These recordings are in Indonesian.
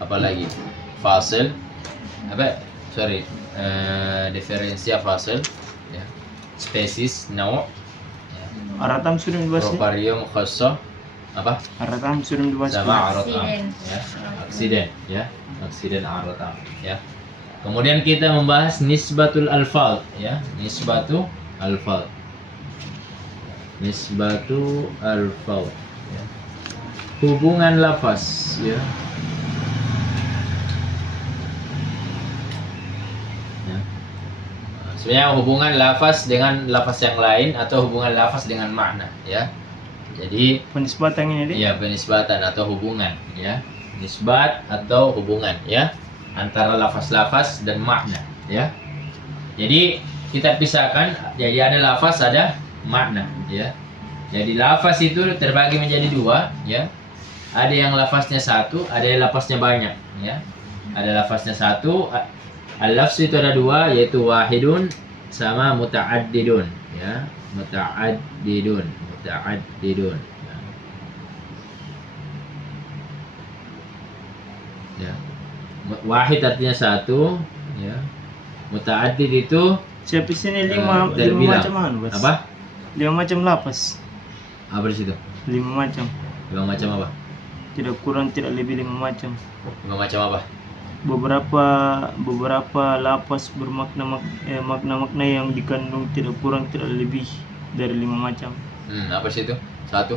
apalagi fasil, diferensia fasil, ya. Spesies, naw, ya. Aratam sudah dibahas. Propario mukhassah, apa? Aratam sudah dibahas. Sama aratam, ya. Aksiden, ya. Aksiden aratam, ya. Kemudian kita membahas nisbatul alfal, ya. Nisbatu alfal. Nisbatu alfal, ya. Hubungan lafaz, ya. Ya. Sebenarnya hubungan lafaz dengan lafaz yang lain atau hubungan lafaz dengan makna, ya. Jadi Penisbatan ini deh. ya, penisbatan atau hubungan, ya. Nisbat atau hubungan, ya, antara lafaz-lafaz dan makna, ya. Jadi kita pisahkan, jadi ada lafaz, ada makna, ya. Jadi lafaz itu terbagi menjadi dua, ya. Ada yang lafaznya satu, ada yang lafaznya banyak, ya. Ada lafaznya satu, al-lafz itu ada dua, yaitu wahidun sama muta'addidun, ya. Muta'addidun. Ya. Wahid artinya satu, ya. Muta'addid itu Siapa sini lima macam mana, Bos? apa? 5 macam lapas. Apa di situ? 5 macam. 5 macam apa? Tidak kurang, tidak lebih 5 macam. 5 macam apa? Beberapa lapas bermakna makna yang dikandung tidak kurang, tidak lebih dari 5 macam. Apa sih itu? Satu.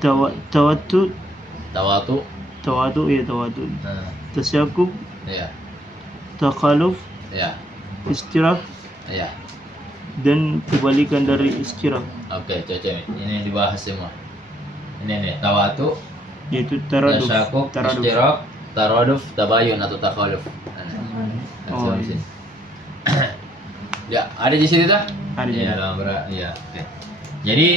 Tawatu, Tawatu. tasyakub, Ya. takhaluf, Ya. istirak, Ya. dan kebalikan dari istirak, Oke, cocok. Ini dibahas semua. Ini tawatu, yaitu taraduf. tasyakuk, istirak, taraduf, tabayun atau takhaluf. Oh, Di sini. Ya, ada di situ dah? Ada di Ya, sini. ya. Oke. Jadi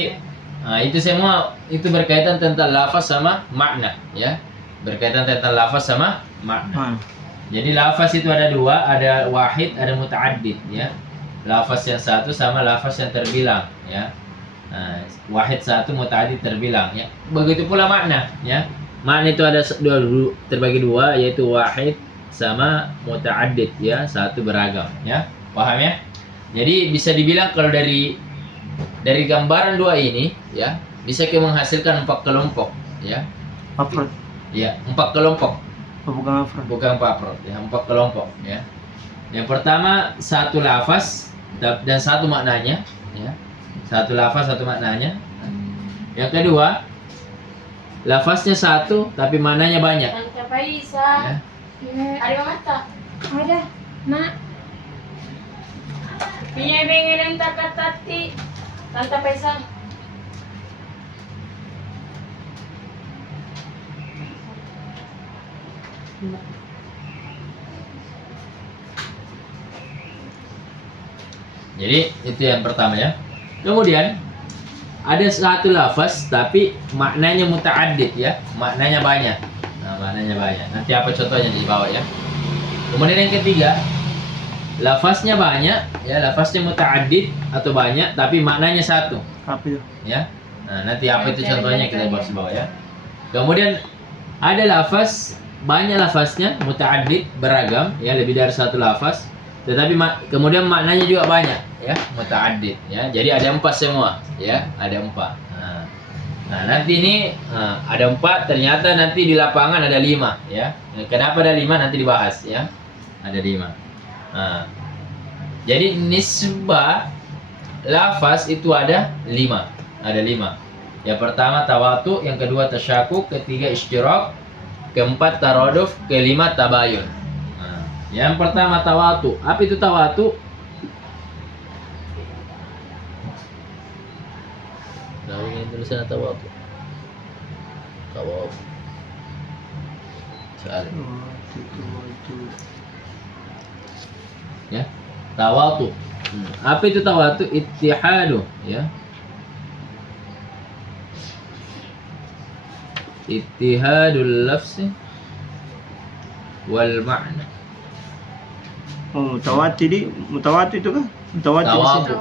itu semua itu berkaitan tentang lafaz sama makna, ya. Berkaitan tentang lafaz sama makna. Jadi lafaz itu ada dua, ada wahid, ada muta'addid, ya. Lafaz yang satu sama lafaz yang terbilang, ya. Wahid satu, muta'addid terbilang, ya. Begitu pula makna, ya. Makna itu ada terbagi dua, yaitu wahid sama muta'addid, ya. Satu beragam, ya. Paham ya? Jadi bisa dibilang kalau dari gambaran dua ini, ya, bisa kita menghasilkan 4 kelompok, ya. Afrod. Ya, 4 kelompok. Bukan afrod. Bukan paprot, ya, 4 kelompok, ya. Yang pertama satu lafaz dan satu maknanya, ya. Satu lafaz satu maknanya. Yang kedua lafaznya satu tapi maknanya banyak. Tante Faisa. Ya. Ada mata. Ada, Mak. Pinya bengen takatati. Tante Faisa. Jadi itu yang pertama, ya. Kemudian ada satu lafaz tapi maknanya muta'addid, ya. Maknanya banyak. Nah, maknanya banyak. Nanti apa contohnya di bawah, ya. Kemudian yang ketiga, lafaznya banyak, ya, lafaznya muta'addid atau banyak tapi maknanya satu, Apa itu? ya. Nah, nanti apa itu contohnya kita bahas di bawah, ya. Kemudian ada lafaz banyak lafaznya muta'addid, beragam, ya, lebih dari satu lafaz. Tetapi kemudian maknanya juga banyak, ya, muta'addid, ya. Jadi ada 4 semua, ya, ada 4. Nah, nanti ini ada 4, ternyata nanti di lapangan ada 5, ya. Kenapa ada 5 nanti dibahas, ya. Ada 5. Nah, jadi nisbah lafaz itu ada 5. Ada 5. Yang pertama tawatu, yang kedua tasyakuk, ketiga istirak, keempat taraduf, kelima tabayun. Yang pertama tawatu. Apa itu tawatu? Nah, ini tulisan tawatu. Tawatu. Ya. Tawatu. Apa itu tawatu? Ittihadu, ya. Ittihadul lafzi wal ma'na. Oh, mutawati itu kan? Mutawati. Tawatu.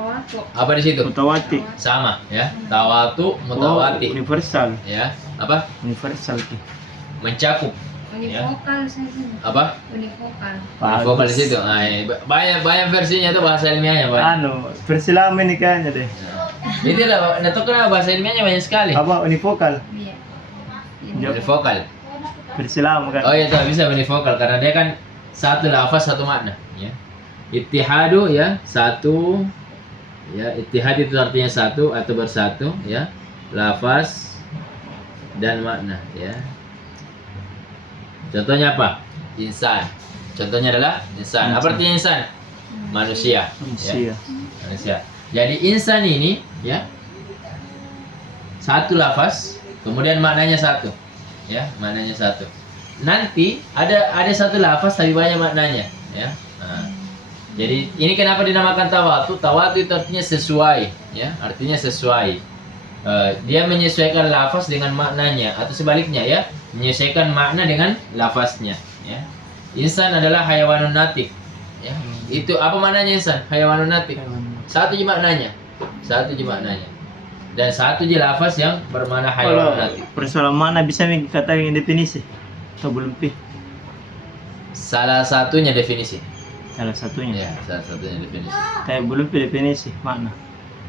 Apa di situ? Mutawati. Sama, ya. Tawatu, mutawati. Universal. Ya. Apa? Universal. Mencakup. Univokal saya. Apa? Univokal. Vokal di situ. Nah, banyak versinya tuh bahasa ilmiahnya, Pak. Versi lama ini kayaknya deh. Itu lah, itu kenapa bahasa ilmiahnya banyak sekali. Apa univokal? Iya. Univokal. Versi lama kan. Oh iya, tuh bisa univokal karena dia kan satu lafaz satu makna, ya. Ittihadu ya, satu. Ya, ittihad itu artinya satu atau bersatu, ya. Lafaz dan makna, ya. Contohnya apa? Insan. Contohnya adalah insan. Apa artinya insan? Manusia. Manusia. Ya. Manusia. Jadi insan ini, ya, satu lafaz, kemudian maknanya satu, ya, maknanya satu. Nanti ada satu lafaz tapi banyak maknanya, ya. Nah, jadi ini kenapa dinamakan tawatu? Tawatu itu artinya sesuai, ya, artinya sesuai. Dia menyesuaikan lafaz dengan maknanya atau sebaliknya, ya, menyesuaikan makna dengan lafaznya, ya. Insan adalah hayawanun natik, ya. Itu apa maknanya insan? Hayawanun natik. Satu je maknanya, dan satu je lafaz yang bermakna Kalau hayawanun natik. persoalan mana bisa dikatakan definisi atau belum pi? Salah satunya definisi. Salah satunya. Ya, salah satunya definisi. Kayak belum pi definisi makna.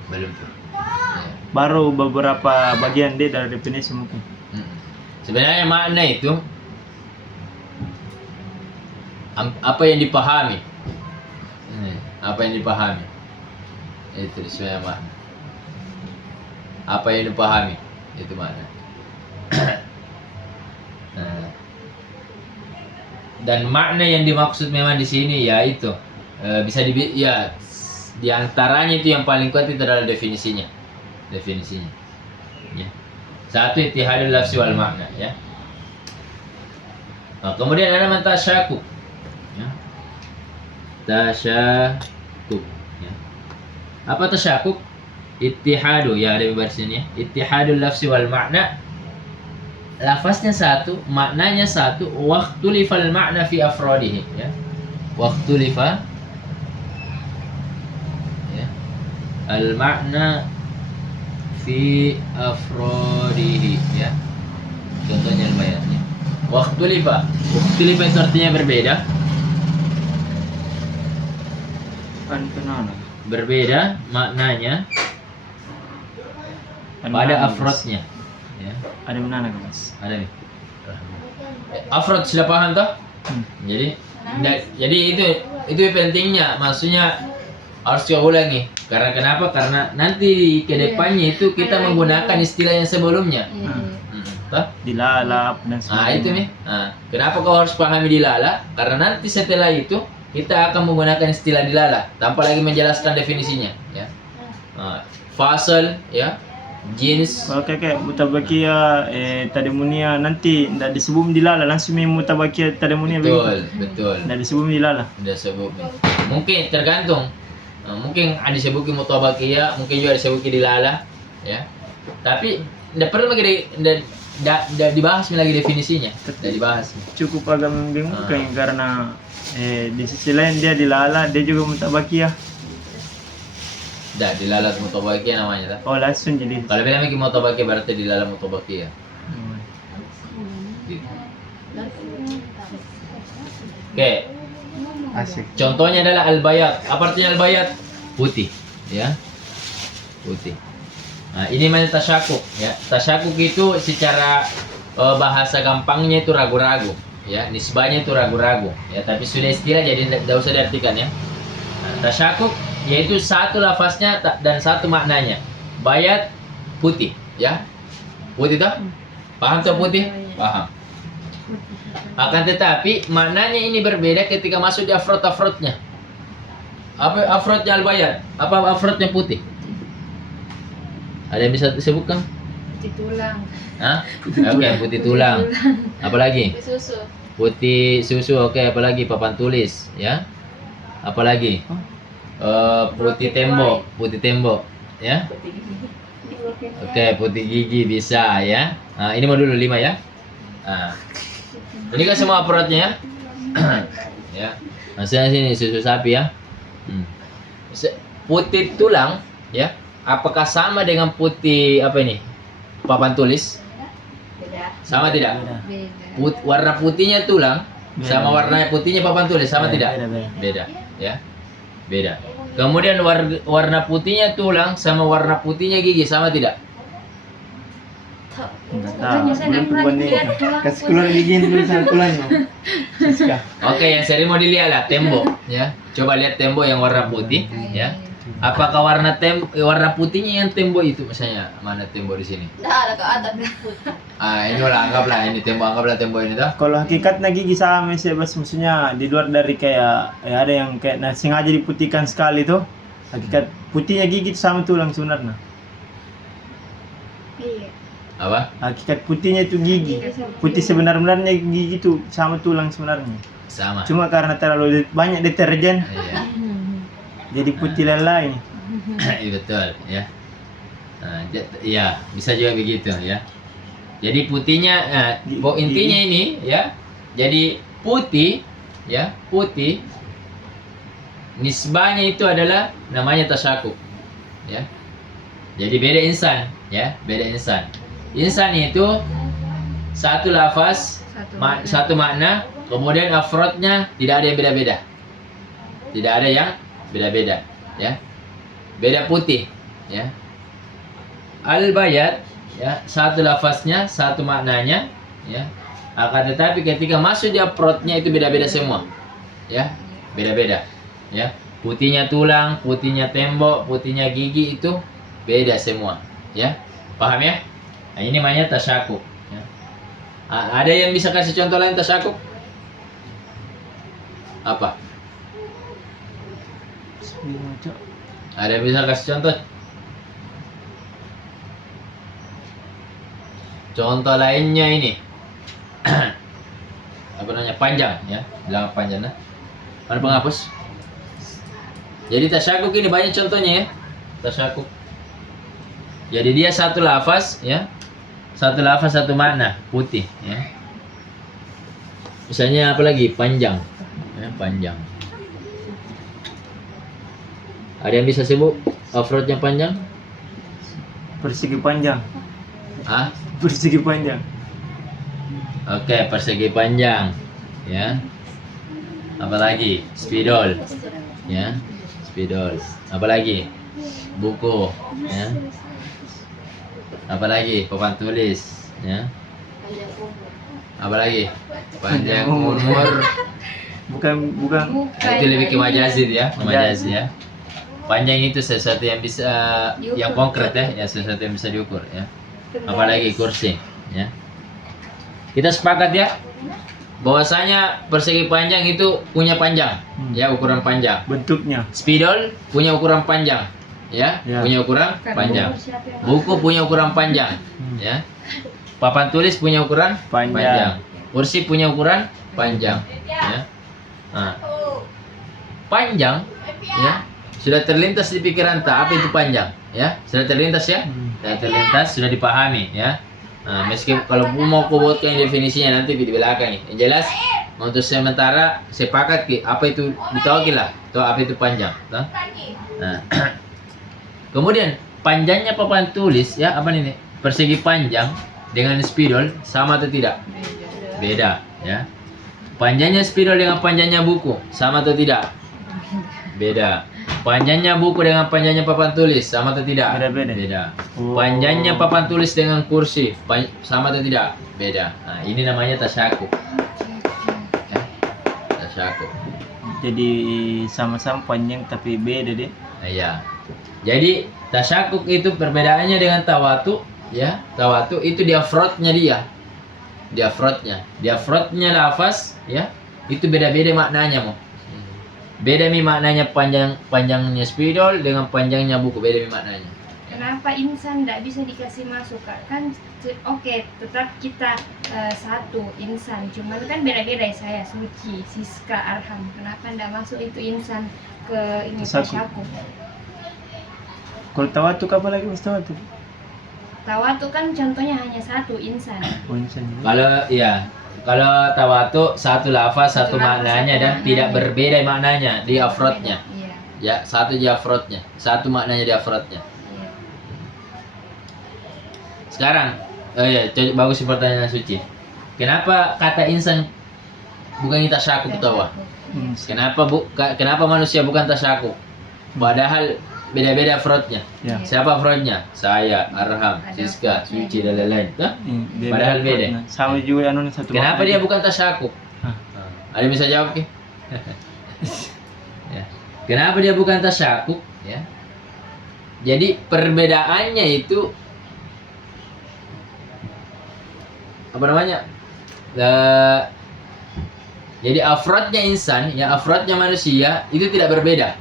Belum tuh. Ya. Baru beberapa bagian deh dari definisi mungkin. Sebenarnya makna itu apa yang dipahami. Apa yang dipahami. Itu sebenarnya makna. Apa yang dipahami itu makna. Nah. Dan makna yang dimaksud memang di sini yaitu bisa di antaranya itu yang paling kuat itu adalah definisinya. Ya. Satu ittihadul lafzi wal makna, ya. Nah, kemudian ada nama tasyakuk. Ya. Tasyakuk, ya. Apa tasyakuk? Ittihadu, ya ada di sini, ya. Ittihadul lafzi wal makna. Lafaznya satu, maknanya satu, waqtulifal makna fi afrodihi, ya. Waqtulifa, ya, al makna fi afrodihi, ya. Contohnya bayarnya. Waqtulifa itu artinya berbeda. Berbeda maknanya pada afrodnya, ya. Ada mana Mas? Ada nih. Afrod sudah paham toh? Jadi itu pentingnya, maksudnya harus coba ulangi. Karena kenapa? Karena nanti ke depannya itu kita menggunakan istilah yang sebelumnya. Toh? Dilalap dan sebagainya. Itu nih. Nah, kenapa kau harus pahami dilala? Karena nanti setelah itu kita akan menggunakan istilah dilala tanpa lagi menjelaskan definisinya, ya. Fasal, ya. Jenis. Kalau kayak mutabakia tadamunia nanti tidak disebut dilala langsung mutabakia tadamunia Betul. Tidak disebut dilala. Udah sebut nih. Mungkin tergantung. Mungkin ada disebutin mutabakia, mungkin juga disebutin dilala, ya. Tapi tidak perlu lagi dibahas lagi definisinya. Tidak dibahas. Cukup agak membingungkan karena di sisi lain dia dilala, dia juga mutabakia. Dah dilalat mutabakia namanya tak? Oh langsung jadi. Kalau bilang lagi mutabakia berarti dilalat mutabakia. Gitu. Oke. Asik. Contohnya adalah al-bayat. Apa artinya al-bayat? Putih, ya. Putih. Nah, ini namanya tasyakuk, ya. Tasyakuk itu secara bahasa gampangnya itu ragu-ragu, ya. Nisbahnya itu ragu-ragu, ya. Tapi sudah istilah jadi tidak usah diartikan, ya. Nah, tasyakuk yaitu satu lafaznya dan satu maknanya. Bayat putih, ya. Putih toh? Paham toh putih? Paham. Akan tetapi maknanya ini berbeda ketika masuk di afrod-afrodnya. Apa afrodnya al-bayat? Apa afrodnya putih? Ada yang bisa disebutkan? Putih tulang. Hah? Oke, putih tulang. Apalagi? Susu. Putih susu, oke, apalagi papan tulis, ya. Apalagi? Putih tembok, ya. Oke, putih gigi bisa, ya. Nah, ini mau dulu 5, ya. Nah. Ini kan semua aparatnya, ya. Maksudnya sini susu sapi, ya. Putih tulang, ya. Apakah sama dengan putih apa ini? Papan tulis? Beda. Sama tidak? Beda. Warna putihnya tulang Beda. sama warna putihnya papan tulis sama tidak? Beda, beda. Beda, ya. Beda. Kemudian warna putihnya tulang sama warna putihnya gigi sama tidak? Enggak Makanya tahu. saya Belum nggak pernah banding. lihat tulang Kasih pun. keluar gigi tulisan tulannya. Siska. Oke, yang sering mau dilihat lah tembok, ya. Coba lihat tembok yang warna putih, ya. Apakah warna putihnya yang tembok itu misalnya mana tembok di sini? Dah ada ke atas putih. Ini lah anggaplah ini tembok, anggaplah tembok ini tuh. Kalau hakikatnya gigi sama sih bos, maksudnya di luar dari kayak ada yang kayak sengaja diputihkan sekali tuh. Hakikat putihnya gigi itu sama tulang sebenarnya. Iya. Apa? Hakikat putihnya itu gigi. Putih sebenarnya gigi itu sama tulang sebenarnya. Sama. Cuma karena terlalu banyak deterjen Iya. jadi putih lelai. Iya betul, ya. Iya, bisa juga begitu, ya. Jadi putihnya, intinya ini, ya. Jadi putih, ya, putih. Nisbahnya itu adalah namanya tasyakuk, ya. Jadi beda insan, ya, beda insan. Insan itu satu lafaz, satu makna, kemudian afrodnya tidak ada yang beda-beda. Tidak ada yang beda-beda, ya. Beda putih, ya. Al-bayat, ya, satu lafaznya, satu maknanya, ya. Akan tetapi ketika masuk di afrodnya itu beda-beda semua, ya. Beda-beda, ya. Putihnya tulang, putihnya tembok, putihnya gigi itu beda semua, ya. Paham ya? Nah, ini namanya tasyakuk, ya. Ada yang bisa kasih contoh lain tasyakuk? Apa? Ada yang bisa kasih contoh? Contoh lainnya ini. Apa namanya? Panjang, ya. Bilang panjang, nah. Mana penghapus? Jadi tasyakuk ini banyak contohnya, ya. Tasyakuk. Jadi dia satu lafaz, ya. Satu lafaz satu makna, putih, ya. Misalnya apa lagi? Panjang. Ya, panjang. Ada yang bisa sebut afrodnya panjang? Persegi panjang. Ah, Persegi panjang. oke, persegi panjang, ya. Apalagi spidol, ya, spidol. Apalagi buku, ya. Apalagi papan tulis, ya. Apalagi panjang umur. Bukan Nah, itu lebih ke majazi ya, majazi ya. Panjang itu sesuatu yang bisa, yang konkret ya, sesuatu yang bisa diukur ya. Apalagi kursi, ya. Kita sepakat ya, bahwasanya persegi panjang itu punya panjang, ya, ukuran panjang. bentuknya. Spidol punya ukuran panjang, ya, Ya. punya ukuran panjang. Buku punya ukuran panjang, ya. Papan tulis punya ukuran Panjang. Kursi punya ukuran panjang, ya. Nah, panjang, ya, sudah terlintas di pikiran tak apa itu panjang, ya, sudah terlintas ya, sudah terlintas, sudah dipahami, ya. Nah, meski kalau mau kubuatkan definisinya nanti di belakang, yang jelas untuk sementara sepakat ki apa itu ditahu lah, atau apa itu panjang, toh? Nah, kemudian panjangnya papan tulis, ya, apa ini? Persegi panjang dengan spidol sama atau tidak? Beda, ya. Panjangnya spidol dengan panjangnya buku sama atau tidak? Beda. Panjangnya buku dengan panjangnya papan tulis sama atau tidak? Beda-beda. Beda. Oh. Panjangnya papan tulis dengan kursi sama atau tidak? Beda. Nah, ini namanya tasyakuk. Ya. Tasyakuk. Jadi sama-sama panjang tapi beda deh. Nah, ya. Jadi tasyakuk itu perbedaannya dengan tawatu, ya. Tawatu itu diafrodnya dia. Diafrodnya lafaz, ya. Itu beda-beda maknanya, Mo. Beda mi maknanya panjangnya spidol dengan panjangnya buku, beda mi maknanya. Kenapa insan tidak bisa dikasih masuk Kak? Kan oke, tetap kita satu insan, cuman kan beda-beda ya, saya Suci, Siska, Arham. Kenapa tidak masuk itu insan ke ini Tasyakuk. tasyakuk? Kalau tawatu apa lagi mas tawatu? Tawatu kan contohnya hanya satu insan. Oh, insan juga. Kalau tawatu satu lafaz satu Satu lafaz, maknanya satu dan maknanya. tidak berbeda maknanya di afrodnya. Iya. Ya, satu di afrodnya, satu maknanya di afrodnya. Iya. Sekarang Oh ya, bagus sih pertanyaan Suci. Kenapa kata insan bukan tasyakuk tawa? Kenapa manusia bukan tasyakuk? Padahal beda-beda afrodnya. Ya. Siapa afrodnya? Saya, Arham, Siska, Suci dan lain-lain. Hah? Padahal beda. Sama juga anu satu. Kenapa makna dia juga. bukan tasyakuk? Hah. Ada yang bisa jawab ke? Ya. Kenapa dia bukan tasyakuk? Ya. Jadi perbedaannya itu apa namanya? Jadi afrodnya insan, ya afrodnya manusia itu tidak berbeda,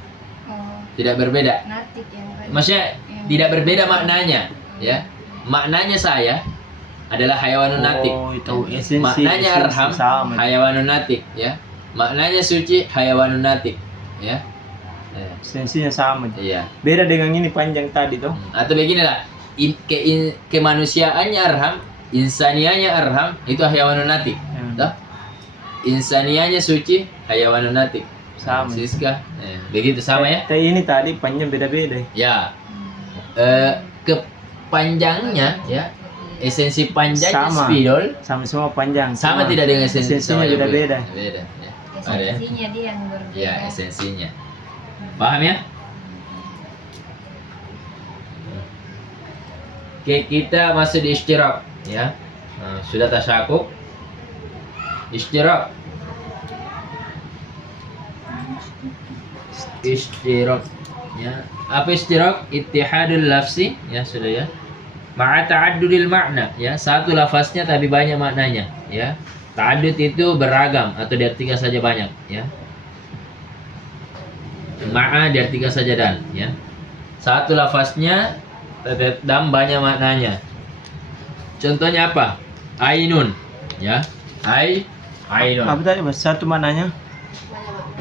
Oh, tidak berbeda. natik yang tadi. Maksudnya tidak berbeda maknanya, ya. Maknanya saya adalah hayawanun natik. Oh, itu esensi. Maknanya esensi Arham sama. hayawanun natik, ya. Maknanya Suci hayawanun natik, ya. Esensinya sama. Iya. Beda dengan ini panjang tadi tuh. Atau beginilah, kemanusiaannya Arham, insanianya Arham itu hayawanun natik. Toh? Insanianya Suci hayawanun natik. Sama. Siska, begitu sama ya? Kayak ini tadi panjang beda-beda. Ya. Kepanjangnya ya, esensi panjangnya Sama. spidol Sama semua panjang. sama Cuma tidak dengan esensi esensinya sama yang beda-beda. Beda, ya. Ada ya? Esensinya dia yang berbeda. Ya, esensinya. Paham ya? Oke, kita masih di istirak ya. Nah, sudah tasyakuk. Istirak. Istirak ya. Apa istirak? Ittihadul lafzi ya, sudah ya. Ma'a ta'addudil makna ya. Satu lafaznya tapi banyak maknanya ya. Ta'addud itu beragam atau diartikan saja banyak ya. Ma'a diartikan saja dan ya. Satu lafaznya dan banyak maknanya. Contohnya apa? Ainun ya. Ainun. Apa tadi Mas? Satu mananya?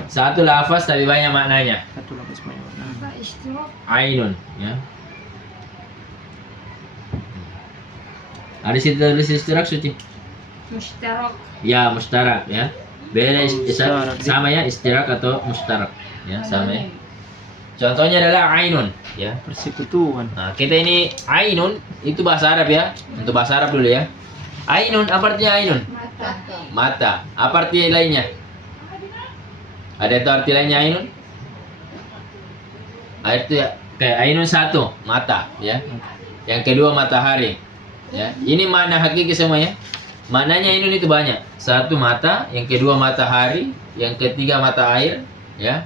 Satu lafaz tapi banyak maknanya. Satu lapis banyak mana? Apa istilah? Ainun ya. Ada situ tulis istirak Suci. Mustarak. Ya, mustarak ya. Beda Mustarak. sama ya, istirak atau mustarak ya, sama ya. Contohnya adalah ainun ya. Persekutuan. Nah, kita ini ainun itu bahasa Arab ya. Untuk bahasa Arab dulu ya. Ainun apa artinya ainun? Mata. Mata. Apa arti lainnya? Ada itu arti lainnya ainun? Itu ya, kayak ainun satu, mata ya. Yang kedua matahari. Ya. Ini makna hakiki semuanya. Maknanya ainun itu banyak. Satu mata, yang kedua matahari, yang ketiga mata air, ya.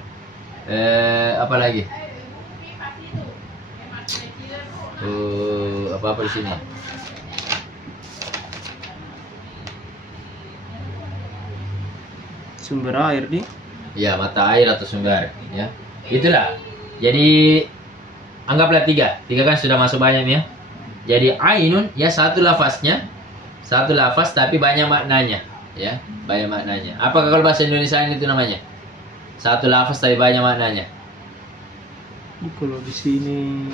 Apa lagi? Apa di sini? Sumber air di. Ya, mata air atau sumber, ya. Itulah. Jadi anggaplah tiga kan sudah masuk banyak ya. Jadi ainun ya satu lafaznya, satu lafaz tapi banyak maknanya, ya, banyak maknanya. Apakah kalau bahasa Indonesia itu namanya? Satu lafaz tapi banyak maknanya. Ini kalau di sini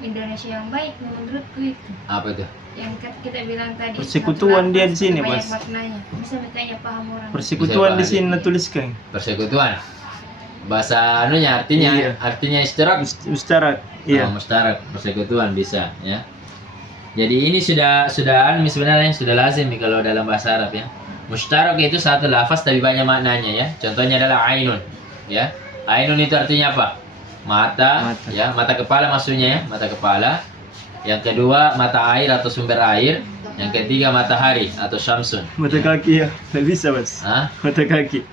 Indonesia yang baik menurutku itu. Apa itu? Yang kita bilang tadi. Persekutuan satu dia lafaz, di sini, banyak Mas. maknanya. Bisa makanya paham orang. persekutuan Bisa di sini dipahami. tuliskan. Persekutuan. Bahasa anunya artinya Iya. artinya istirak. Mustarak. Iya. Mustarak, persekutuan bisa ya. Jadi ini sudah sebenarnya sudah lazim nih kalau dalam bahasa Arab ya. Mustarak itu satu lafaz tapi banyak maknanya ya. Contohnya adalah ainun ya. Ainun itu artinya apa? Mata, Mata. ya, mata kepala maksudnya ya, mata kepala. Yang kedua mata air atau sumber air. Yang ketiga matahari atau syamsun. Mata ya. kaki ya. Tidak bisa, Mas. Hah? Mata kaki.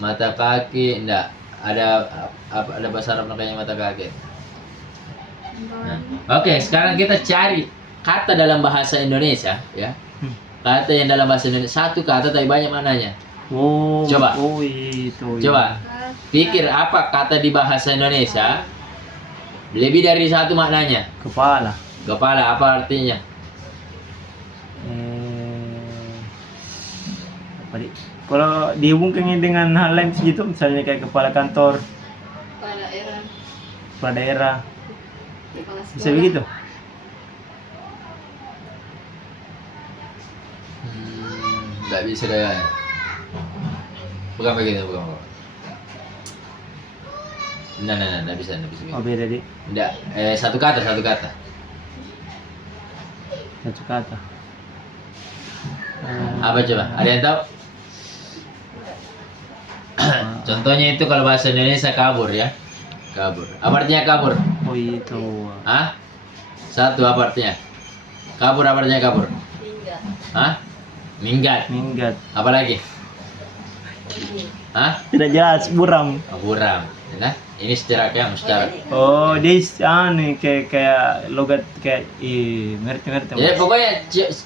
Mata kaki enggak. Ada bahasa Arab namanya mata kaki. Nah, oke, sekarang kita cari kata dalam bahasa Indonesia ya. Kata yang dalam bahasa Indonesia satu kata tapi banyak maknanya. Oh. Coba. Oh, itu. Coba pikir apa kata di bahasa Indonesia lebih dari satu maknanya. Kepala. Kepala apa artinya? Apa di? Kalau dihubungkan dengan hal lain segitu, misalnya kayak kepala kantor, Kepala daerah. kepala daerah, Kepala bisa begitu? Nggak bisa deh. Bukan begitu, bukan. Nggak bisa Oh, beda di. Nggak, satu kata. Satu kata. Apa coba? Ada yang tahu? Contohnya itu kalau bahasa Indonesia kabur ya. Kabur. Apa artinya kabur? Oh itu. Hah? Satu apa artinya? Kabur apa artinya kabur? Hah? Minggat. Minggat. Apa lagi? Hah? Tidak jelas, buram. Oh, buram. Nah, ini secara kayak mustahil. Oh, dia kayak logat kayak ngerti. Jadi pokoknya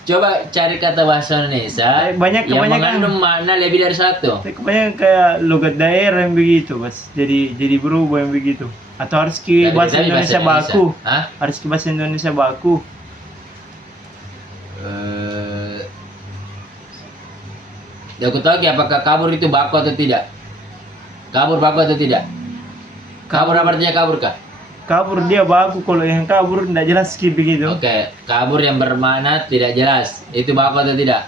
coba cari kata bahasa Indonesia Banyak yang kebanyakan. mengandung makna lebih dari satu. Kebanyakan kayak logat daerah yang begitu, Mas. Jadi berubah yang begitu. Atau harus ke Tapi bahasa bisa Indonesia baku. Hah? Harus ke bahasa Indonesia baku. Aku tahu ki apakah kabur itu baku atau tidak? Kabur baku atau tidak? Kabur apa artinya kabur kah? Kabur dia baku, kalau yang kabur tidak jelas ki begitu. Oke, kabur yang bermakna tidak jelas. Itu baku atau tidak?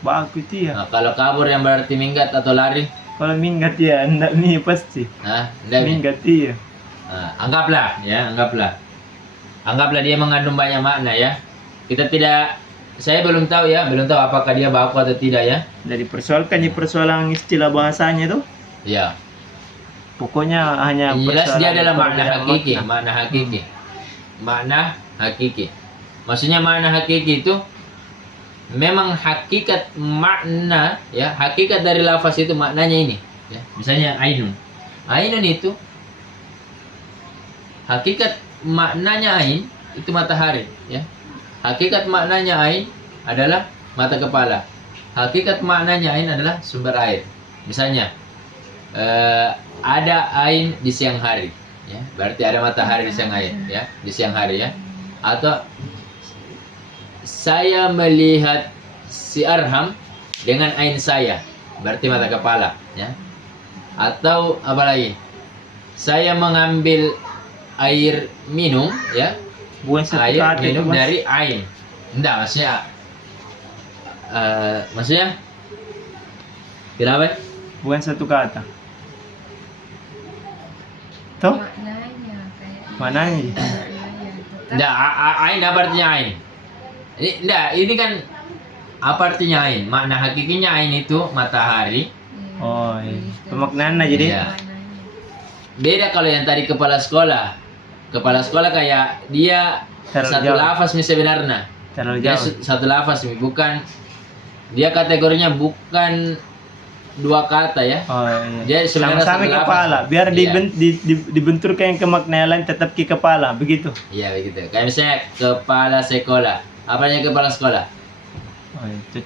Baku itu ya. Nah, kalau kabur yang berarti minggat atau lari? Kalau minggat ya, enggak nih pasti. Nah, enggak. Minggat iya. Nah, anggaplah ya, anggaplah. Anggaplah dia mengandung banyak makna ya. Kita tidak, saya belum tahu ya, belum tahu apakah dia baku atau tidak ya. Dari persoalan istilah bahasanya tuh. Ya. Pokoknya hanya Yang jelas dia adalah makna perbedaan hakiki, makna. makna hakiki. Makna hakiki. Maksudnya makna hakiki itu memang hakikat makna ya, hakikat dari lafaz itu maknanya ini ya. Misalnya ainun. Ainun itu hakikat maknanya ain itu matahari ya. Hakikat maknanya ain adalah mata kepala. Hakikat maknanya ain adalah sumber air. Misalnya ada ain di siang hari ya, berarti ada matahari di siang hari ya, di siang hari ya. Atau saya melihat si Arham dengan ain saya, berarti mata kepala ya. Atau apa lagi? Saya mengambil air minum ya, Bukan satu air kata itu, minum Mas. dari ain. Enggak, maksudnya kenapa? Bukan satu kata. Tuh, Maknanya kayak mananya? maknanya tetap Enggak, ain apa artinya ain? Ini kan apa artinya ain? Makna hakikinya ain itu matahari. Oh, iya. Pemaknaannya jadi. Iya. Beda kalau yang tadi kepala sekolah. Kepala sekolah kayak dia Terlalu satu jauh. lafaz sebenarnya. Terlalu Dia jauh. satu lafaz bukan, dia kategorinya bukan dua kata ya. Oh, iya. Dia sebenarnya Sama-sama satu lafaz. kepala, biar Iya. dibenturkan yang ke makna lain tetap ke kepala, begitu. Iya begitu. Kayak misalnya kepala sekolah. Apanya kepala sekolah? Oh, itu.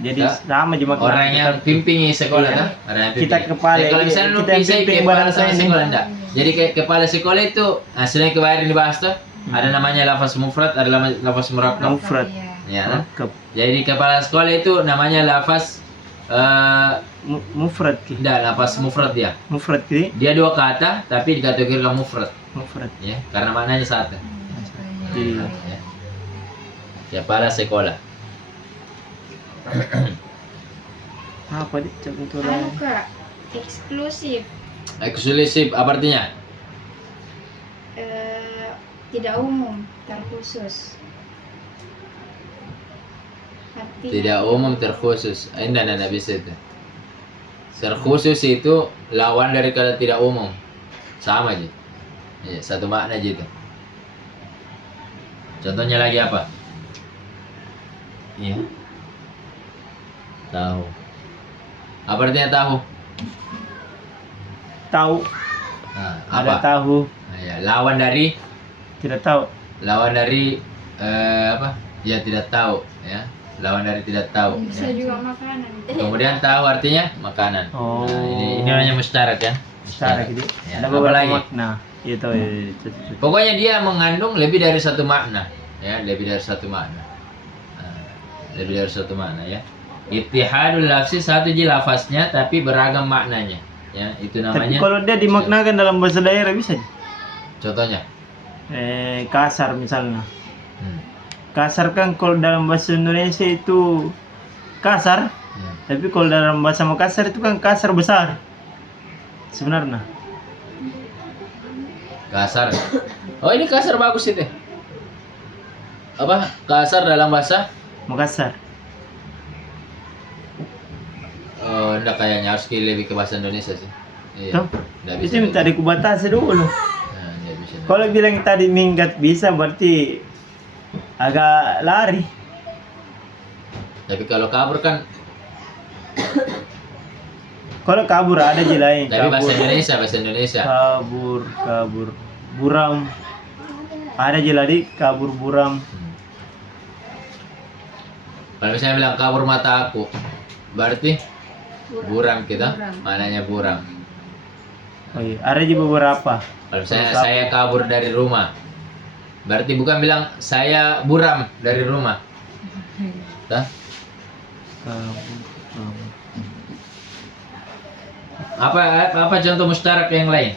Jadi Ya. sama di makna. Orang yang tetap. pimpingi sekolah Iya. kan? Orang yang Kita pimpingi. kepala, Kalau misalnya lu kita yang bisa pimping kepala bangsa sama ini. sekolah enggak. Jadi kayak kepala sekolah itu hasilnya kemarin dibahas tuh. Ada namanya lafaz mufrad, ada lafaz murakkab. Mufrad. Ya. Murakkab. Jadi kepala sekolah itu namanya lafaz Mufrad ki. enggak, lafaz mufrad dia. Mufrad ki. Dia dua kata tapi dikategorikan mufrad Mufrad. ya, karena maknanya satu. Jadi Ya. Kepala sekolah. apa di contoh anu lain? kak eksklusif Eksklusif apa artinya? tidak umum terkhusus artinya Tidak umum terkhusus. Enggak bisa itu. Terkhusus itu lawan dari kata tidak umum. Sama aja. Ya, satu makna aja itu. Contohnya lagi apa? Iya. Tahu. Apa artinya tahu? Tahu. Nah, Ada apa? tahu. Nah, ya, lawan dari Tidak tahu. apa? Ya tidak tahu ya. Lawan dari tidak tahu bisa ya. juga makanan Kemudian tahu artinya makanan. Oh. Nah, ini namanya musyarak ya. Secara gitu. Ya, Ada apa beberapa lagi? makna. Itu ya. Pokoknya dia mengandung lebih dari satu makna, ya, lebih dari satu makna. Nah, lebih dari satu makna ya. Ittihadul lafzi, satu je lafaznya tapi beragam maknanya. Ya, itu Tapi namanya. kalau dia dimaknakan dalam bahasa daerah bisa. Contohnya. Kasar misalnya. Hmm. Kasar kan kalau dalam bahasa Indonesia itu kasar, Hmm. tapi kalau dalam bahasa Makassar itu kan kasar besar. Sebenarnya. Kasar. Oh, ini kasar bagus itu. apa kasar dalam bahasa? Makassar. Enggak, kayaknya harus lebih ke bahasa Indonesia sih. Iya. Tuh. Enggak bisa. Itu minta dikubatasi dulu. Nah, nggak bisa. Kalau bilang tadi minggat bisa berarti agak lari. Tapi kalau kabur kan, Kalau kabur ada aja lain. tapi bahasa Kabur, Indonesia. kabur, buram. Ada aja lagi kabur buram. Kalau misalnya bilang kabur mata aku, berarti buram kita, Buram. mananya buram. Oh iya, ada aja beberapa. Kalau misalnya saya kabur dari rumah, berarti bukan bilang saya buram dari rumah. Tah? Kabur. Apa contoh mustarak yang lain?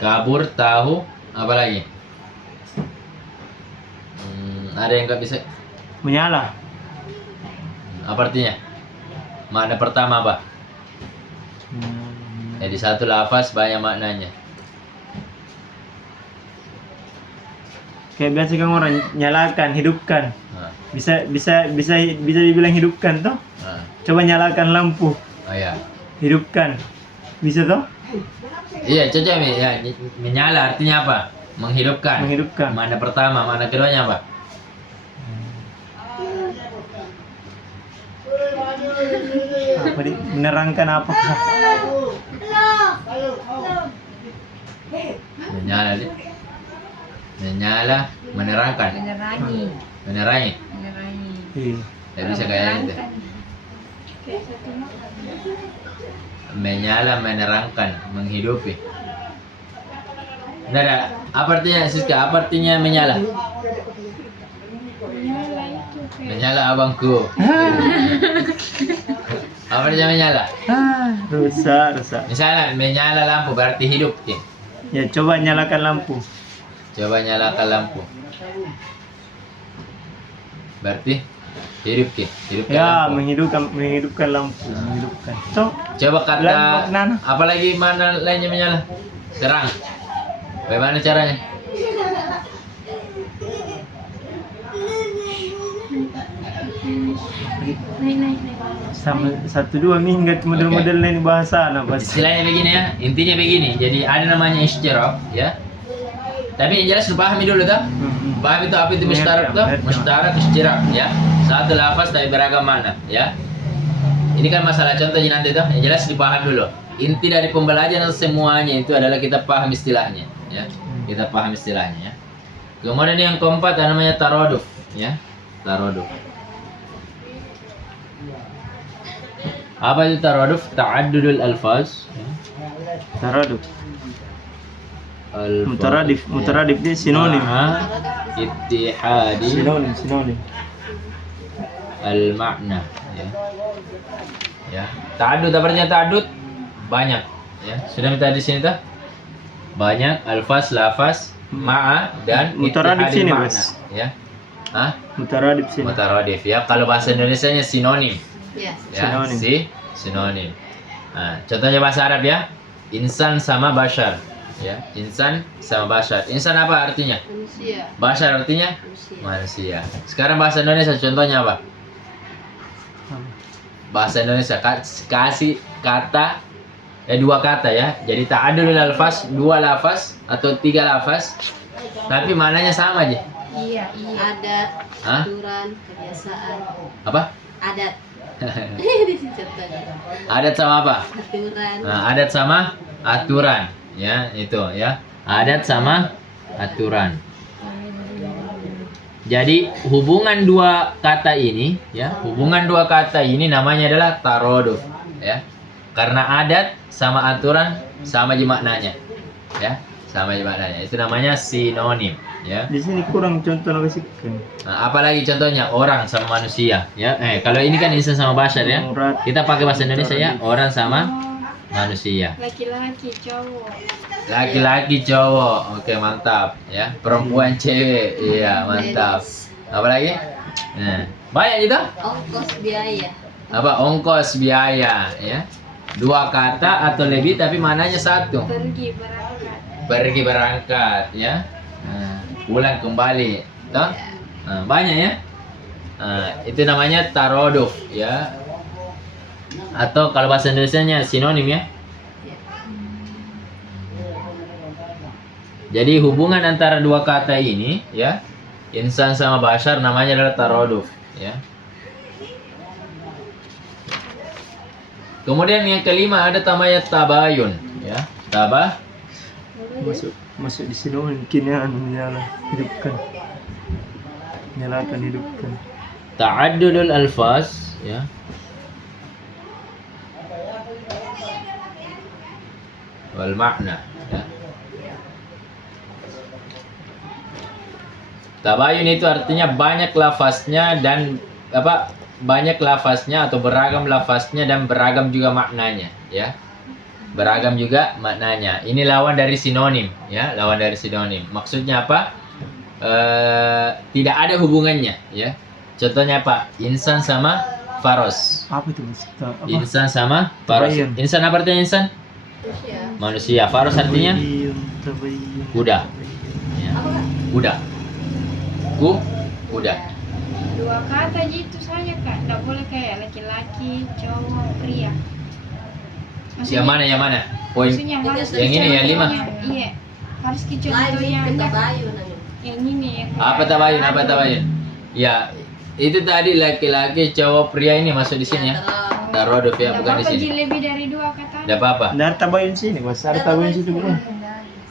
Kabur, tahu, apa lagi? Ada yang nggak bisa? Menyala. Apa artinya? Makna pertama apa? Jadi satu lafaz banyak maknanya. Kayak biasa kan orang nyalakan, hidupkan. Nah, Bisa dibilang hidupkan toh? nah. Coba nyalakan lampu, Oh ya. hidupkan. Bisa toh? Iya, cocok ya. Menyala artinya apa? Menghidupkan. Menghidupkan. Makna pertama, makna keduanya apa? Apa di? Menerangkan apa? Menyala dia. Menyala, menerangkan. Menerangi. Menerangi. Menerangi. Iya. Tidak bisa kayak itu. Kayak satu makan. Menyala, menerangkan, menghidupi. Nggak ada. Apa artinya Siska? Apa artinya menyala? Menyala itu kayak Menyala abangku. Apa artinya menyala? Rusak. Misalnya menyala lampu berarti hidup, Ki. Ya coba nyalakan lampu. Coba nyalakan lampu. Berarti hidup, Ki. Hidupkan Ya lampu. menghidupkan lampu, menghidupkan. So, Coba kata Lain makna. apalagi mana lainnya menyala? Terang. Bagaimana caranya? naik. sama 1-2 minggat model-model lain bahasa nah bahasa. Istilahnya begini ya, intinya begini. Jadi ada namanya istiraq ya. Tapi yang jelas lu pahami dulu tuh. Paham itu apa itu mustarak tuh? Mustarak istiraq ya. Satu lafaz tapi beragam mana ya. Ini kan masalah contoh nanti tuh. Yang jelas dipaham dulu. Inti dari pembelajaran semuanya itu adalah kita paham istilahnya ya. Kita paham istilahnya ya. Kemudian yang keempat namanya taroduf ya. Taroduf. Apa itu taroduf? Ta'addudul alfaz. Taraduf. Mutaradif itu sinonim. Ittihadi Sinonim. al-makna ya. Ya. Ta'addud apa artinya ta'addud? Banyak ya. Sudah minta di sini tuh? Banyak alfaz, lafaz, ma'a dan Mutaradif ittihadil sini, makna Bos. ya. Hah? Mutaradif sini. Mutaradif ya. Kalau bahasa Indonesianya sinonim. Ya. Ya, Sinonim. sinonim. Nah, contohnya bahasa Arab ya. Insan sama bashar. Ya, insan sama bashar. Insan apa artinya? Manusia. Bashar artinya manusia. Sekarang bahasa Indonesia contohnya apa? Bahasa Indonesia kasih kata dua kata ya. Jadi ta'addudul alfaz, dua lafaz atau tiga lafaz. Tapi maknanya sama aja. Iya. Adat, Hah? aturan, kebiasaan. Apa? Adat. Di sini contohnya. Adat sama apa? Aturan. Nah, adat sama aturan ya, itu ya. Adat sama aturan. Jadi hubungan dua kata ini ya, hubungan dua kata ini namanya adalah taroduf ya. Karena adat sama aturan sama aja maknanya. Ya, sama aja maknanya. Itu namanya sinonim ya. Di sini kurang contoh ngasihkan. Nah, apalagi contohnya orang sama manusia ya. Kalau ini kan insan sama bashar ya. Kita pakai bahasa Indonesia ya, orang sama manusia. Laki-laki, cowok. Laki-laki cowok, oke mantap ya. Perempuan cewek, iya mantap. Apalagi? Nah, banyak gitu. Ongkos biaya. Apa ongkos biaya ya? Dua kata atau lebih tapi mananya satu. Pergi berangkat. Pergi berangkat ya. Nah, pulang kembali, toh? Banyak ya. Itu namanya taroduf ya. Atau kalau bahasa Indonesianya sinonim ya. Jadi hubungan antara dua kata ini ya, insan sama bashar, namanya adalah taroduf ya. Kemudian yang kelima ada namanya tabayun ya. Masuk di sini mungkin ya nyala hidupkan. Nyalakan hidupkan. Ta'addudul alfaz ya. Wal makna ya. Tabayun itu artinya banyak lafaznya dan banyak lafaznya atau beragam lafaznya dan beragam juga maknanya ya. Beragam juga maknanya. Ini lawan dari sinonim ya, lawan dari sinonim. Maksudnya apa? Tidak ada hubungannya ya. Contohnya apa? Insan sama faros. Apa itu Mas? Insan sama faros. Tabayun. Insan apa artinya insan? Manusia. Faros artinya Tabayun. kuda. Ya. Kuda. Kuda. Dua kata gitu saja Kak, nggak boleh kayak laki-laki, cowok, pria. Yang mana? Poin Maksudnya harus yang ini ya, 5. Iya, harus contoh yang ini yang Apa tabayun? Ya, itu tadi laki-laki, cowok, pria ini masuk di sini ya. Taroduf ya, Nggak bukan di apa-apa, sini. Ji, lebih dari dua kata. Tidak apa-apa. Dari tabayun sini, Mas. Ada tabayun situ bukan?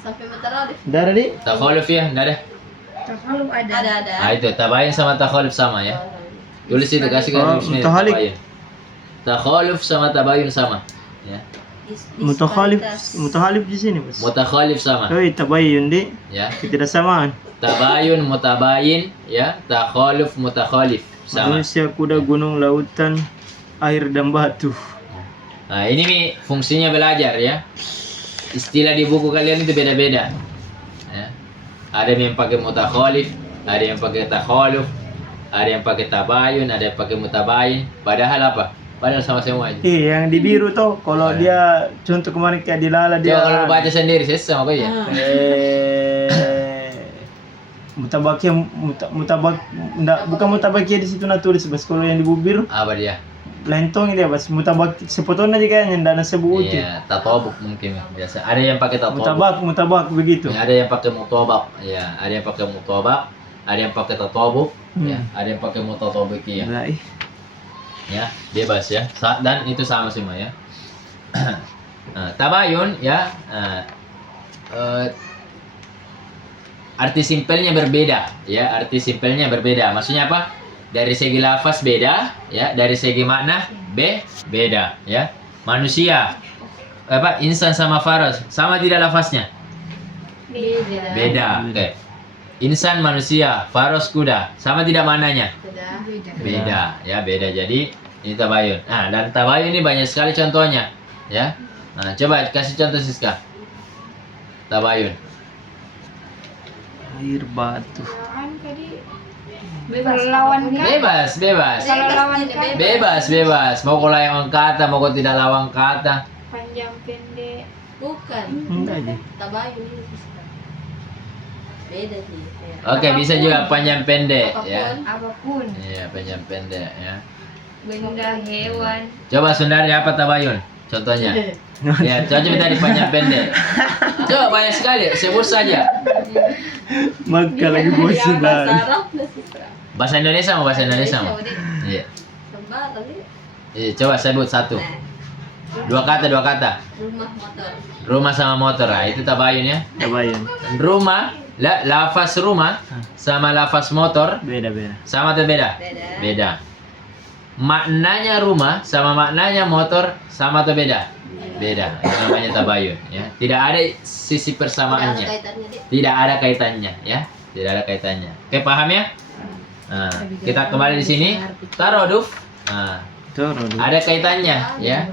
Sampai matarodif. Dari di? Takhaluf ya, enggak ada. Kalau ada. Nah, itu tabayun sama takhaluf sama ya. Tulis itu kasih Oh, garis sini mutakhalik. tabayun. Takhaluf sama tabayun sama. Ya. Mutahalif di sini, Mas. Mutakhalif sama. Oh, tabayun di Ya. ketidaksamaan. Tabayun mutabayin ya. Takhaluf mutakhalif sama. Manusia, kuda, gunung, lautan, air dan batu. Nah, ini nih fungsinya belajar ya. Istilah di buku kalian itu beda-beda. Ya. Ada yang pakai mutakhalif, ada yang pakai takhaluf, ada yang pakai tabayun, ada yang pakai mutabayin. Padahal apa? Padahal sama semua aja. Yang di biru tuh, kalau dia contoh kemarin kayak dilala Coba dia. kalau baca sendiri sama apa ya? Mutabakia, bukan mutabakia di situ na tulis Bas. Kalau yang di biru Apa dia? lentong dia Bas. Mutabak sepotong aja kayaknya dana sebut. Iya, tatobuk mungkin ya, biasa. Ada yang pakai tatobuk. Mutabak begitu. Ada yang pakai mutobak, ya. Ada yang pakai mutobak, ada yang pakai tatobuk, ya. Ada yang pakai mutatobik ya. Baik. Ya, bebas ya. Dan itu sama semua ya. Nah, tabayun ya. Arti simpelnya berbeda ya. Arti simpelnya berbeda. Maksudnya apa? Dari segi lafaz beda ya. Dari segi makna beda ya. Manusia insan sama faras sama tidak lafaznya? Beda. Oke. Insan manusia, faras kuda, sama tidak maknanya? Beda ya, beda. Jadi ini tabayun. Nah, dan tabayun ini banyak sekali contohnya ya. Nah, coba kasih contoh Siska. Tabayun. Air batu. Kan tadi Bebas. lawan kata. Bebas. Kalau lawan kata Bebas. Mau kau lawan kata, mau kau tidak lawan kata. panjang pendek. Bukan. Enggak aja. Tabayun ini. Beda sih. Oke, bisa juga panjang pendek ya. Apapun. Iya, panjang pendek ya. Benda, hewan. Coba Sundari apa tabayun? Contohnya. Ya, coba tadi panjang pendek. Coba banyak sekali, sebut saja. Maka lagi bosan Bahasa dari. Arab. Bahasa Indonesia mau bahasa Indonesia mau. Iya. Sembarang ini. Iya, coba sebut satu. Dua kata. Rumah motor. Rumah sama motor. Nah, itu tabayun ya. Tabayun. Rumah, lafaz rumah sama lafaz motor Beda. sama atau beda? Beda. Maknanya rumah sama maknanya motor sama atau beda? Beda. Itu namanya tabayun ya. Tidak ada sisi persamaannya. Tidak ada kaitannya ya. Tidak ada kaitannya. Oke, paham ya? Nah, kita kembali di sini. Taroduf. Nah, Taroduf. ada kaitannya ya.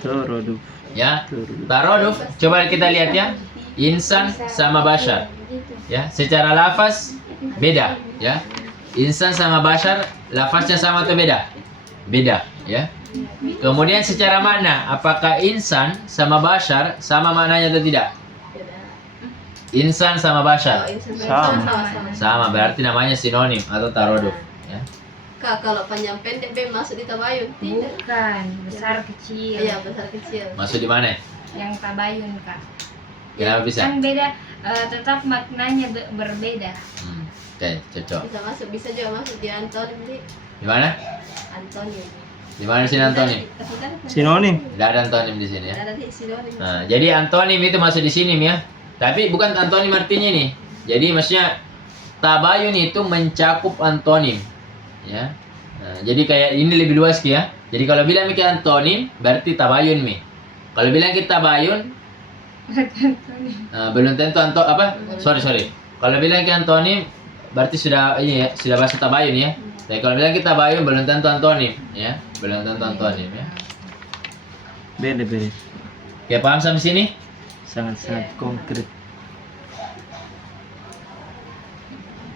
Taroduf. Ya. Taroduf. Coba kita lihat ya. Insan sama bashar. Ya, secara lafaz beda ya. Insan sama bashar lafaznya sama atau beda? Beda ya. Kemudian secara makna, apakah insan sama bashar sama maknanya atau tidak? Insan sama bashar. Sama. Sama, berarti namanya sinonim atau taroduf. Ya. Kak, kalau panjang pendek B masuk di tabayun? Tidak. Bukan, besar kecil. Iya, besar kecil. Masuk di mana? Yang tabayun kak. Kenapa bisa? Kan beda, tetap maknanya berbeda. Oke, cocok. Bisa masuk, bisa juga masuk di antonim di Di mana? antonim. Di mana sini antonim? Sinonim. Tidak ada antonim di sini ya. Ada di sinonim. Nah, jadi antonim itu masuk di sini ya. Tapi bukan antonim artinya nih. Jadi maksudnya tabayun itu mencakup antonim. Ya. Nah, jadi kayak ini lebih luas ya. Jadi kalau bilang kita antonim berarti tabayun mi. Kalau bilang kita tabayun belum tentu sorry. Kalau bilang kita antonim berarti sudah ini ya, sudah bahasa tabayun ya. Tapi kalau bilang kita tabayun belum tentu antonim ya. Belum tentu antonim ya. Beda. Oke, paham sampai sini? Sangat konkret.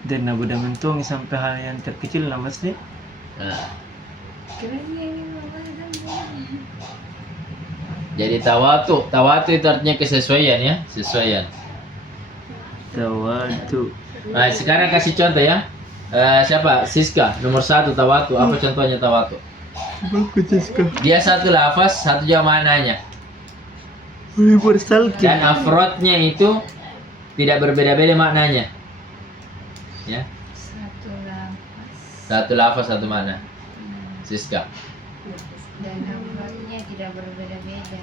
Dan nabuda mentung sampai hal yang terkecil lah mas nih. Nah, Keren ini mama kan. jadi tawatu itu artinya kesesuaian ya, sesuaian. Tawatu. Nah, sekarang kasih contoh ya. Siapa? Siska nomor 1 tawatu. Apa contohnya tawatu? Bagus Siska. Dia satu lafaz, satu jauh maknanya. Universal Dan afrodnya itu tidak berbeda-beda maknanya. Ya, satu lafaz, satu makna. Siska. Dan namanya tidak berbeda-beda.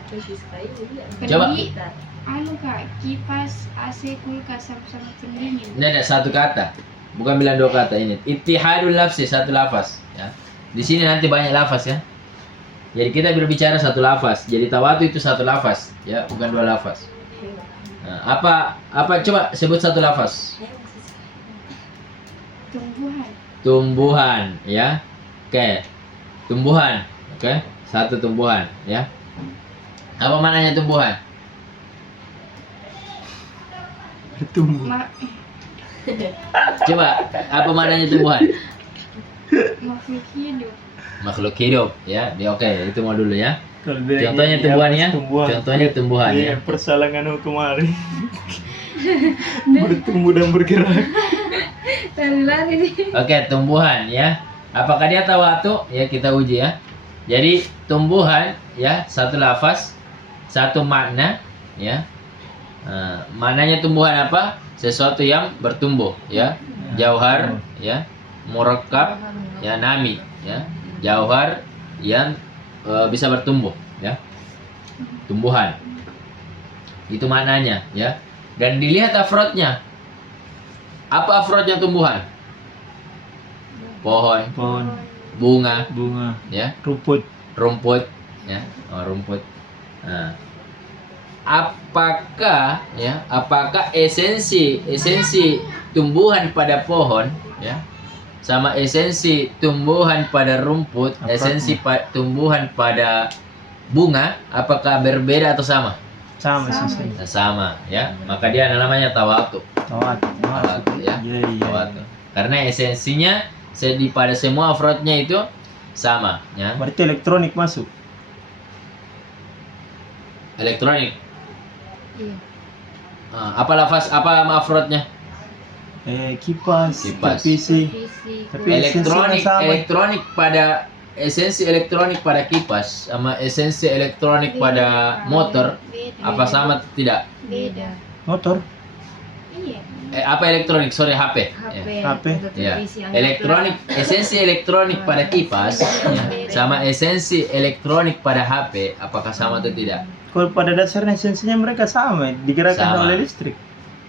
Coba. Jadi, anu kak, kipas, AC, kulkas sama pendingin. Ini ada satu kata. Bukan bilang dua kata ini. Ittihadul lafzi, satu lafaz. Ya. Di sini nanti banyak lafaz ya. Jadi kita berbicara satu lafaz. Jadi tawatu itu satu lafaz, ya, bukan dua lafaz. Nah, apa coba sebut satu lafaz. Tumbuhan, ya. Oke. Tumbuhan. Oke. Satu tumbuhan, ya. Apa maknanya tumbuhan? bertumbuh. Coba, apa maknanya tumbuhan? Makhluk hidup. Makhluk hidup, ya. Oke, itu mau dulu ya. Kalau dia Contohnya ini, tumbuhan ya. tumbuhan. Contohnya tumbuhan ya. Persalangan kemarin. Bertumbuh dan bergerak. Lari-lari nih. Oke, tumbuhan ya. Apakah dia tawatu? Ya kita uji ya. Jadi tumbuhan ya, satu lafaz, satu makna ya. Maknanya tumbuhan apa? Sesuatu yang bertumbuh ya. Jauhar ya, murakkab ya, nami ya. Jauhar yang bisa bertumbuh ya. Tumbuhan. Itu maknanya ya. Dan dilihat afrodnya. Apa afrodnya tumbuhan? Pohon, bunga, ya, rumput, ya, rumput. Nah, apakah esensi tumbuhan pada pohon, ya, sama esensi tumbuhan pada rumput, esensi tumbuhan pada bunga, apakah berbeda atau sama? Sama sih. Sama, ya. Maka dia namanya tawatu. Tawatu, ya. Tawatu. Karena esensinya pada semua afrodnya itu sama, ya. Berarti elektronik masuk. Elektronik. Iya. Apa lafaz? Apa afrodnya? Kipas, Televisi. Tapi esensinya sama. Elektronik pada esensi elektronik pada kipas sama esensi elektronik pada motor apa sama tidak? Beda. Motor. Iya. Apa elektronik? Sorry, HP. HP. Ya. Elektronik, esensi elektronik pada kipas ya, sama esensi elektronik pada HP, apakah sama atau tidak? Kalau pada dasarnya esensinya mereka sama, digerakkan Sama. oleh listrik.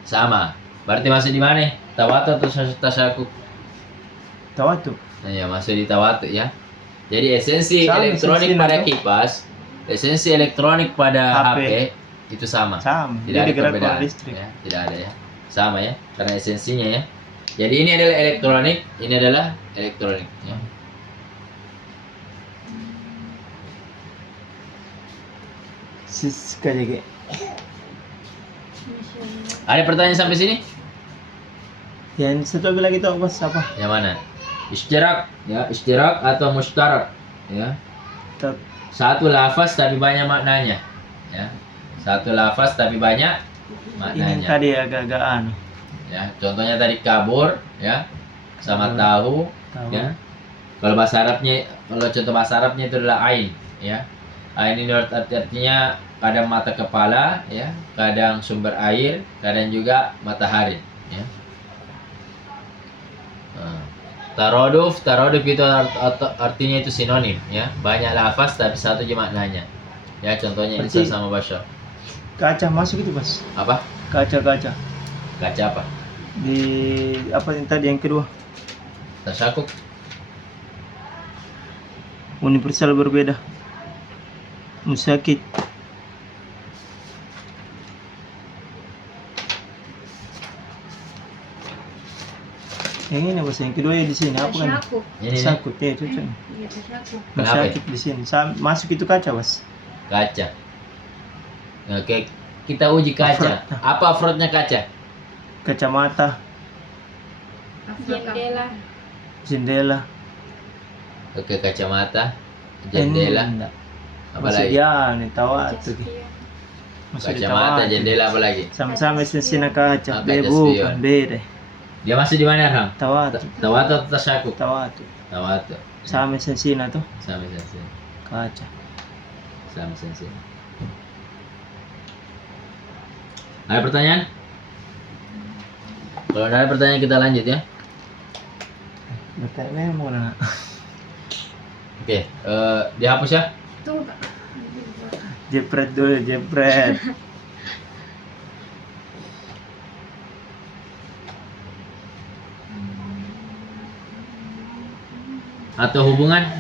Sama. Berarti masuk di mana? Tawatu atau tasakuk? Tawatu. Nah, ya masuk di tawatu ya. Jadi esensi Sama, elektronik esensi pada itu. kipas, esensi elektronik pada HP, itu sama. Sama. Tidak Dia ada digerakkan perbedaan. oleh listrik. Ya, tidak ada ya. Sama ya, karena esensinya ya. Jadi ini adalah elektronik, ini adalah elektronik ya. Siska juga. Ada pertanyaan sampai sini? Yang satu lagi tahu pas apa? Yang mana? Istirak ya, istirak atau mustarak ya. Satu lafaz tapi banyak maknanya ya. Satu lafaz tapi banyak Ini maknanya. tadi agak-agak anu. Ya, contohnya tadi kabur, ya, sama tahu, Tahu. ya. Kalau bahasa Arabnya, kalau contoh bahasa Arabnya itu adalah ain, ya. Ain ini artinya kadang mata kepala, ya, kadang sumber air, kadang juga matahari, ya. Nah, taroduf itu artinya itu sinonim, ya. Banyak lafaz tapi satu aja maknanya. Ya, contohnya insan Berarti- sama bashar. Kaca masuk itu, Bas. Apa? Kaca-kaca. Kaca apa? Di apa yang tadi yang kedua? Tasyakuk. Universal berbeda. Musakit. Yang ini Bas, yang kedua ya di sini apa kan? Tasyakuk. Ini nih, Sakut ya cocok. Iya, tasyakuk. Kenapa Musakit di sini. Masuk itu kaca, Bas. kaca. Oke, kita uji kaca. Afrod. Apa afrodnya kaca? Kacamata, Jendela. jendela. Oke, kacamata, jendela, Enggak. apa Masuk lagi? dia nih tawatu. Masuk di Kacamata, tawatu. jendela, apa lagi? Sama-sama sina kaca. Ah, kaca Bukan spion. beda. Dia masih di mana, Ram? Tawatu. Tawatu atau tasyakuk? Tawatu. Tawatu. Sama sina tuh Sama sensi. kaca. Sama sensi. Ada pertanyaan? Kalau ada pertanyaan kita lanjut ya. Bertanya mau nanya. Oke, dihapus ya. Tunggu, Kak. Jepret dulu, jepret. Atau hubungan